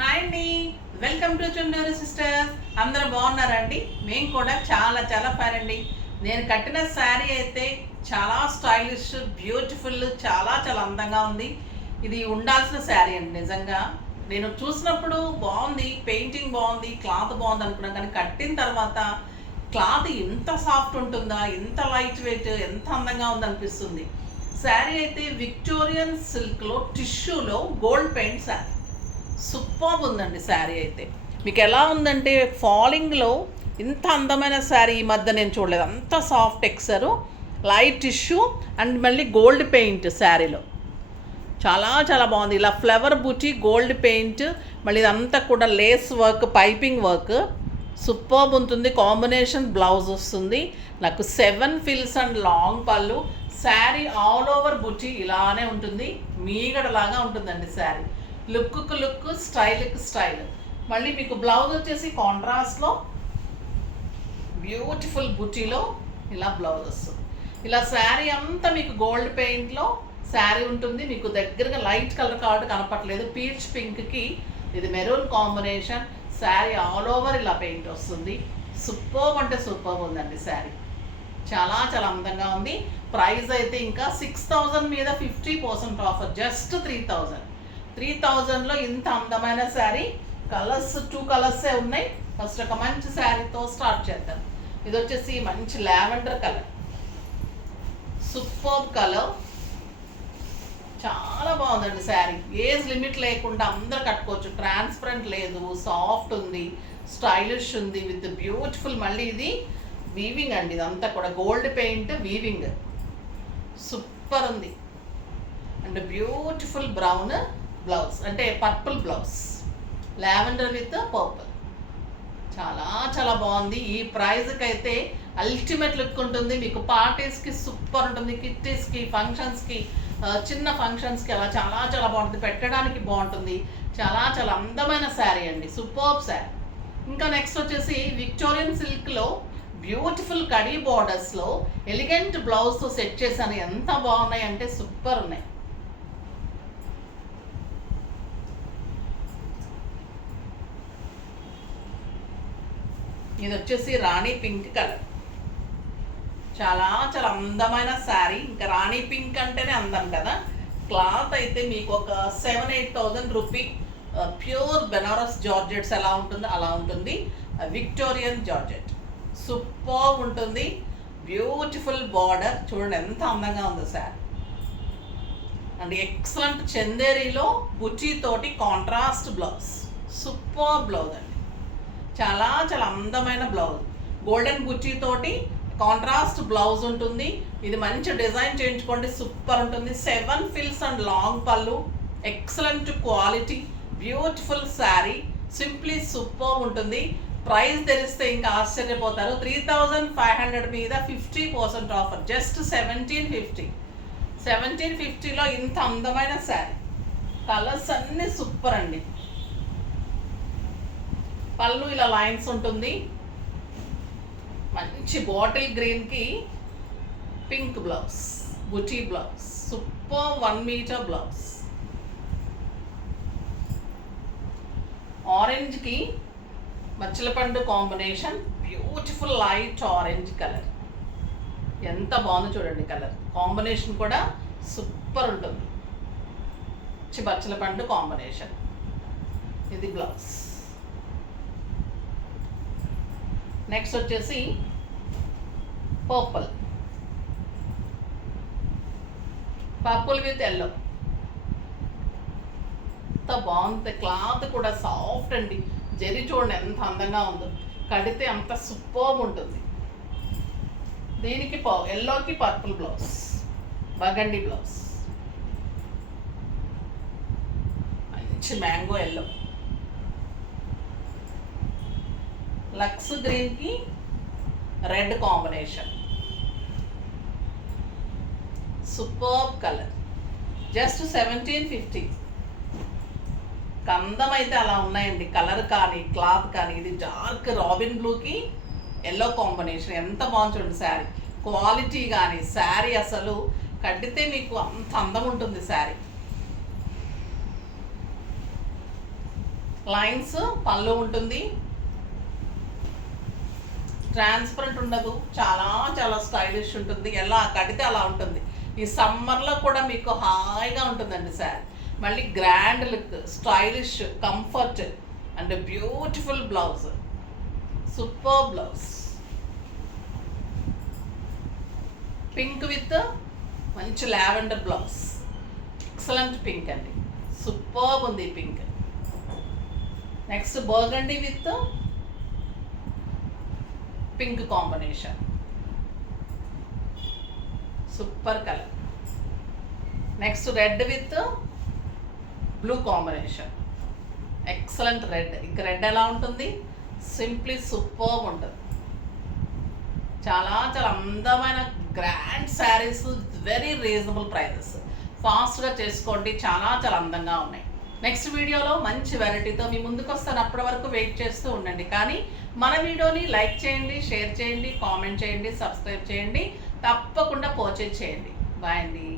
Hi అండి, welcome to Chunduru sisters. అందరూ బాగున్నారండి? మేము కూడా చాలా చాలా ఫైన్ అండి. నేను కట్టిన శారీ అయితే చాలా స్టైలిష్, బ్యూటిఫుల్, చాలా చాలా అందంగా ఉంది. ఇది ఉండాల్సిన శారీ అండి. నిజంగా నేను చూసినప్పుడు బాగుంది, పెయింటింగ్ బాగుంది, క్లాత్ బాగుంది అనుకున్నాను. కానీ కట్టిన తర్వాత క్లాత్ ఎంత సాఫ్ట్ ఉంటుందా, ఎంత లైట్ వెయిట్, ఎంత అందంగా ఉంది అనిపిస్తుంది. శారీ అయితే విక్టోరియన్ సిల్క్లో టిష్యూలో గోల్డ్ పెయింట్ శారీ. సూపర్ ఉందండి శారీ అయితే. మీకు ఎలా ఉందంటే ఫాలింగ్లో ఇంత అందమైన శారీ ఈ మధ్య నేను చూడలేదు. అంత soft texture, light tissue and మళ్ళీ గోల్డ్ పెయింట్ శారీలో చాలా చాలా బాగుంది. ఇలా ఫ్లవర్ బుటీ గోల్డ్ పెయింట్, మళ్ళీ ఇదంతా కూడా lace work, piping work super ఉంటుంది. కాంబినేషన్ బ్లౌజ్ వస్తుంది. నాకు 7 ఫిల్స్ అండ్ లాంగ్ పళ్ళు. శారీ ఆల్ ఓవర్ బుటీ ఇలానే ఉంటుంది, మీగడలాగా ఉంటుందండి శారీ. లుక్కు లుక్, స్టైల్కి స్టైల్. మళ్ళీ మీకు బ్లౌజ్ వచ్చేసి కాంట్రాస్ట్లో బ్యూటిఫుల్ బుటీలో ఇలా బ్లౌజ్ వస్తుంది. ఇలా శారీ అంతా మీకు గోల్డ్ పెయింట్లో శారీ ఉంటుంది. మీకు దగ్గరగా లైట్ కలర్ కాబట్టి కనపట్లేదు. పీచ్ పింక్కి ఇది maroon combination. Sari all over ఇలా పెయింట్ వస్తుంది. సూపర్ అంటే సూపర్ ఉందండి శారీ. చాలా చాలా అందంగా ఉంది. ప్రైస్ అయితే ఇంకా 6,000 మీద 50% ఆఫర్. జస్ట్ 3,000లో ఇంత అందమైన శారీ. కలర్స్ 2 కలర్సే ఉన్నాయి. ఫస్ట్ ఒక మంచి శారీతో స్టార్ట్ చేద్దాం. ఇది వచ్చేసి మంచి లావెండర్ కలర్, సూపర్ కలర్, చాలా బాగుందండి శారీ. ఏజ్ లిమిట్ లేకుండా అందరు కట్టుకోవచ్చు. ట్రాన్స్పరెంట్ లేదు, సాఫ్ట్ ఉంది, స్టైలిష్ ఉంది విత్ బ్యూటిఫుల్. మళ్ళీ ఇది వీవింగ్ అండి, ఇదంతా కూడా గోల్డ్ పెయింట్ వీవింగ్. సూపర్ ఉంది. అండ్ బ్యూటిఫుల్ బ్రౌన్ బ్లౌజ్, అంటే purple blouse, lavender with purple. చాలా చాలా బాగుంది. ఈ ప్రైజ్కి అయితే అల్టిమేట్ లుక్ ఉంటుంది. మీకు పార్టీస్కి సూపర్ ఉంటుంది, కిట్టీస్కి, ఫంక్షన్స్కి, చిన్న ఫంక్షన్స్కి అలా చాలా చాలా బాగుంటుంది. పెట్టడానికి బాగుంటుంది. చాలా చాలా అందమైన శారీ అండి, సూపర్ శారీ. ఇంకా నెక్స్ట్ వచ్చేసి విక్టోరియన్ సిల్క్లో బ్యూటిఫుల్ కడీ బార్డర్స్లో ఎలిగెంట్ బ్లౌజ్తో సెట్ చేశాను. ఎంత బాగున్నాయి అంటే సూపర్ ఉన్నాయి. ఇది వచ్చేసి రాణి పింక్ కలర్. చాలా చాలా అందమైన శారీ. ఇంకా రాణి పింక్ అంటేనే అందం కదా. క్లాత్ అయితే మీకు ఒక 7,000-8,000 రూపీ. ప్యూర్ బెనారస్ జార్జెట్స్ ఎలా ఉంటుందో అలా ఉంటుంది. విక్టోరియన్ జార్జెట్ సూపర్ ఉంటుంది. బ్యూటిఫుల్ బార్డర్ చూడండి ఎంత అందంగా ఉందో శారీ. అండ్ ఎక్సలెంట్ చందేరీలో బుటీ తోటి కాంట్రాస్ట్ బ్లౌజ్. సూపర్ బ్లౌజ్ అండి, చాలా చాలా అందమైన బ్లౌజ్. గోల్డెన్ బుటీ తోటి కాంట్రాస్ట్ బ్లౌజ్ ఉంటుంది. ఇది మంచి డిజైన్ చేయించుకోండి, సూపర్ ఉంటుంది. 7 ఫిల్స్ అండ్ లాంగ్ పళ్ళు, excellent quality, beautiful sari, simply super ఉంటుంది. ప్రైస్ తెలిస్తే ఇంకా ఆశ్చర్యపోతారు. 3,500 మీద 50% ఆఫర్. జస్ట్ 1750లో ఇంత అందమైన శారీ. కలర్స్ అన్నీ సూపర్ అండి. పళ్ళు ఇలా లైన్స్ ఉంటుంది. మంచి బాటిల్ గ్రీన్కి పింక్ బ్లౌజ్, బుటీ బ్లౌజ్, సూపర్ 1 మీటర్ బ్లౌజ్. ఆరెంజ్కి మచ్చలపండు combination, beautiful light orange colour. ఎంత బాగుందో చూడండి. కలర్ కాంబినేషన్ కూడా సూపర్ ఉంటుంది. బచ్చలపండు కాంబినేషన్. ఇది బ్లౌజ్. నెక్స్ట్ వచ్చేసి పర్పుల్ విత్ ఎల్లో. ఎంత బాగుంది. క్లాత్ కూడా సాఫ్ట్ అండి. జరీ చూడండి ఎంత అందంగా ఉందో. కడితే అంత సూపర్ ఉంటుంది. దీనికి ఎల్లోకి పర్పుల్ బ్లౌజ్, బగండి బ్లౌజ్, మంచి మ్యాంగో ఎల్లో. లక్స్ గ్రీన్కి red combination, super colour. Just 1750. కందం అయితే అలా ఉన్నాయండి. కలర్ కానీ క్లాత్ కానీ. ఇది డార్క్ రాబిన్ బ్లూకి ఎల్లో కాంబినేషన్. ఎంత బాగుంది చూడండి శారీ. క్వాలిటీ కానీ శారీ అసలు కట్టితే మీకు అంత అందం ఉంటుంది శారీ. లైన్స్ పళ్ళు ఉంటుంది, ట్రాన్స్పరెంట్ ఉండదు, చాలా చాలా స్టైలిష్ ఉంటుంది. ఎలా కడితే అలా ఉంటుంది. ఈ సమ్మర్లో కూడా మీకు హాయిగా ఉంటుందండి శారీ. మళ్ళీ grand look, stylish, comfort and beautiful blouse, super blouse. Pink with మంచి లావెండర్ బ్లౌజ్, ఎక్సలెంట్ పింక్ అండి, సూపర్ ఉంది ఈ pink. Next burgundy with pink combination, super colour. Next red with blue combination, excellent red. ఇంక red ఎలా ఉంటుంది, simply super ఉంటుంది. చాలా చాలా అందమైన grand saris, very reasonable prices. ఫాస్ట్గా చేసుకోండి, చాలా చాలా అందంగా ఉన్నాయి. నెక్స్ట్ వీడియోలో మంచి వెరైటీతో మీ ముందుకు వస్తాను. అప్పటి వరకు వెయిట్ చేస్తూ ఉండండి. కానీ మన వీడియోని లైక్ చేయండి, షేర్ చేయండి, కామెంట్ చేయండి, సబ్స్క్రైబ్ చేయండి, తప్పకుండా పర్చేజ్ చేయండి. బాయ్ అండి.